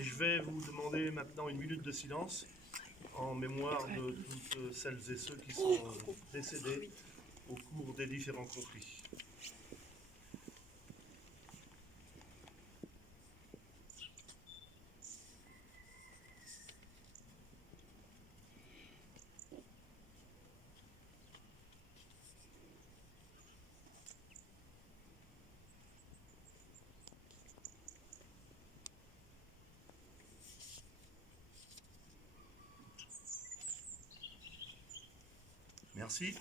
Et je vais vous demander maintenant une minute de silence en mémoire de toutes celles et ceux qui sont décédés au cours des différents conflits. Merci.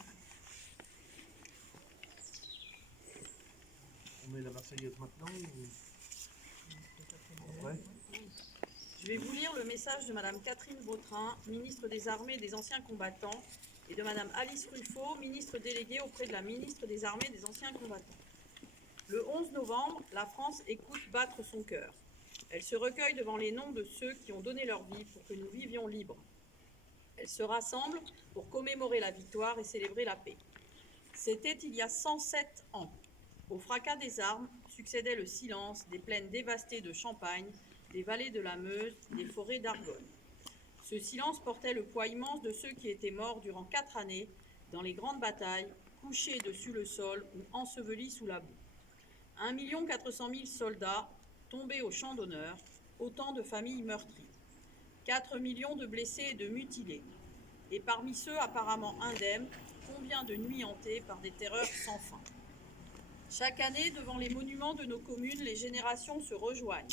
On met la Marseillaise maintenant ou... Ouais. Je vais vous lire le message de Madame Catherine Vautrin, ministre des Armées et des Anciens Combattants, et de Madame Alice Ruffo, ministre déléguée auprès de la ministre des Armées et des Anciens Combattants. Le 11 novembre, la France écoute battre son cœur. Elle se recueille devant les noms de ceux qui ont donné leur vie pour que nous vivions libres. Elle se rassemble pour commémorer la victoire et célébrer la paix. C'était il y a 107 ans. Au fracas des armes succédait le silence des plaines dévastées de Champagne, des vallées de la Meuse, des forêts d'Argonne. Ce silence portait le poids immense de ceux qui étaient morts durant 4 années dans les grandes batailles, couchés dessus le sol ou ensevelis sous la boue. 1 400 000 soldats tombés au champ d'honneur, autant de familles meurtries. 4 millions de blessés et de mutilés. Et parmi ceux apparemment indemnes, combien de nuits hantées par des terreurs sans fin. Chaque année, devant les monuments de nos communes, les générations se rejoignent.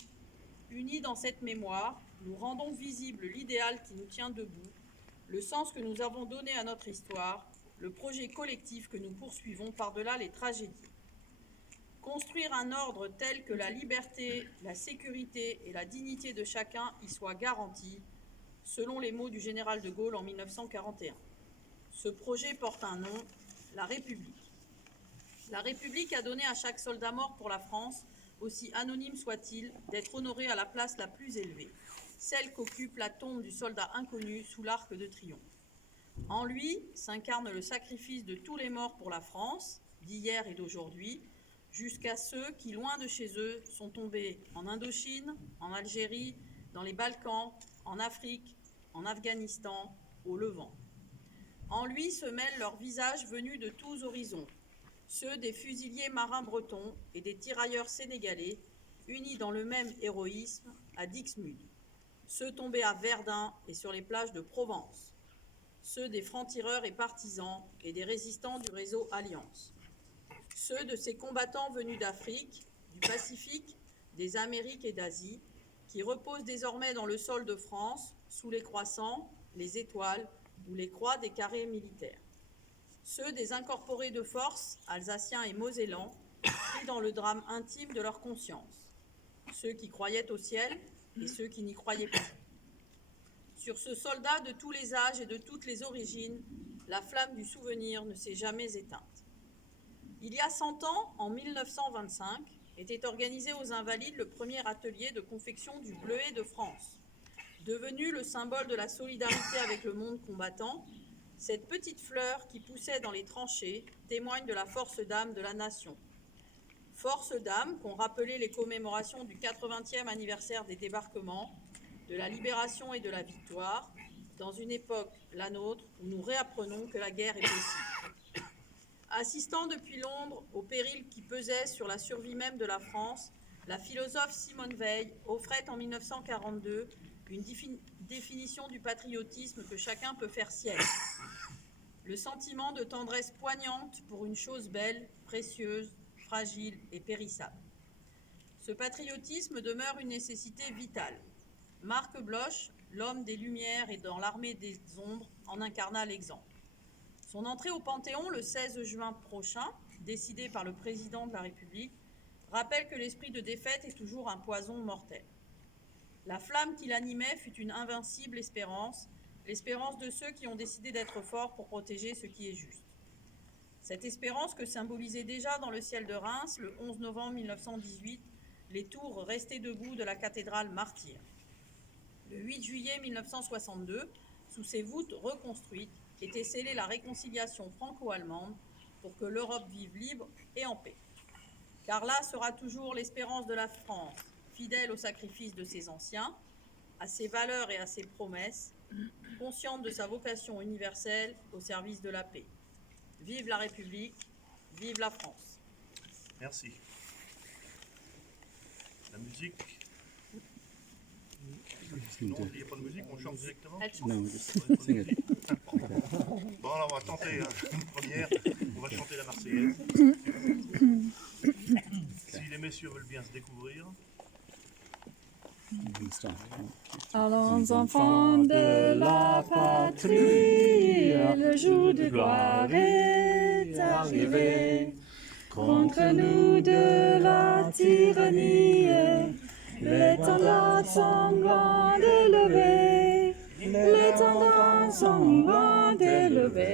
Unis dans cette mémoire, nous rendons visible l'idéal qui nous tient debout, le sens que nous avons donné à notre histoire, le projet collectif que nous poursuivons par-delà les tragédies. Construire un ordre tel que la liberté, la sécurité et la dignité de chacun y soient garanties, selon les mots du général de Gaulle en 1941. Ce projet porte un nom, la République. La République a donné à chaque soldat mort pour la France, aussi anonyme soit-il, d'être honoré à la place la plus élevée, celle qu'occupe la tombe du soldat inconnu sous l'Arc de Triomphe. En lui s'incarne le sacrifice de tous les morts pour la France, d'hier et d'aujourd'hui, jusqu'à ceux qui, loin de chez eux, sont tombés en Indochine, en Algérie, dans les Balkans, en Afrique, en Afghanistan, au Levant. En lui se mêlent leurs visages venus de tous horizons, ceux des fusiliers marins bretons et des tirailleurs sénégalais, unis dans le même héroïsme à Dixmude, ceux tombés à Verdun et sur les plages de Provence, ceux des francs-tireurs et partisans et des résistants du réseau Alliance, ceux de ces combattants venus d'Afrique, du Pacifique, des Amériques et d'Asie, qui reposent désormais dans le sol de France, sous les croissants, les étoiles ou les croix des carrés militaires. Ceux des incorporés de force, alsaciens et mosellans, pris dans le drame intime de leur conscience. Ceux qui croyaient au ciel et ceux qui n'y croyaient pas. Sur ce soldat de tous les âges et de toutes les origines, la flamme du souvenir ne s'est jamais éteinte. Il y a 100 ans, en 1925, était organisé aux Invalides le premier atelier de confection du bleuet de France. Devenu le symbole de la solidarité avec le monde combattant, cette petite fleur qui poussait dans les tranchées témoigne de la force d'âme de la nation. Force d'âme qu'ont rappelé les commémorations du 80e anniversaire des débarquements, de la libération et de la victoire, dans une époque, la nôtre, où nous réapprenons que la guerre est possible. Assistant depuis Londres au péril qui pesait sur la survie même de la France, la philosophe Simone Veil offrait en 1942 une définition du patriotisme que chacun peut faire sienne. Le sentiment de tendresse poignante pour une chose belle, précieuse, fragile et périssable. Ce patriotisme demeure une nécessité vitale. Marc Bloch, l'homme des Lumières et dans l'armée des ombres, en incarna l'exemple. Son entrée au Panthéon le 16 juin prochain, décidée par le président de la République, rappelle que l'esprit de défaite est toujours un poison mortel. La flamme qui l'animait fut une invincible espérance, l'espérance de ceux qui ont décidé d'être forts pour protéger ce qui est juste. Cette espérance que symbolisaient déjà dans le ciel de Reims, le 11 novembre 1918, les tours restées debout de la cathédrale martyre. Le 8 juillet 1962, sous ses voûtes reconstruites, était scellée la réconciliation franco-allemande pour que l'Europe vive libre et en paix. Car là sera toujours l'espérance de la France, fidèle au sacrifice de ses anciens, à ses valeurs et à ses promesses, consciente de sa vocation universelle au service de la paix. Vive la République, vive la France. Merci. La musique. Non, il n'y a pas de musique, on chante directement. Elle chante. No, Ouais, just pas de sing it. musique. Bon, alors on va tenter une première. On va chanter la Marseillaise. Si les messieurs veulent bien se découvrir. You can start. Allons enfants de la patrie, le jour de gloire est arrivé. Contre nous de la tyrannie, l'étendard sanglant d'élever, l'étendard sanglant d'élever.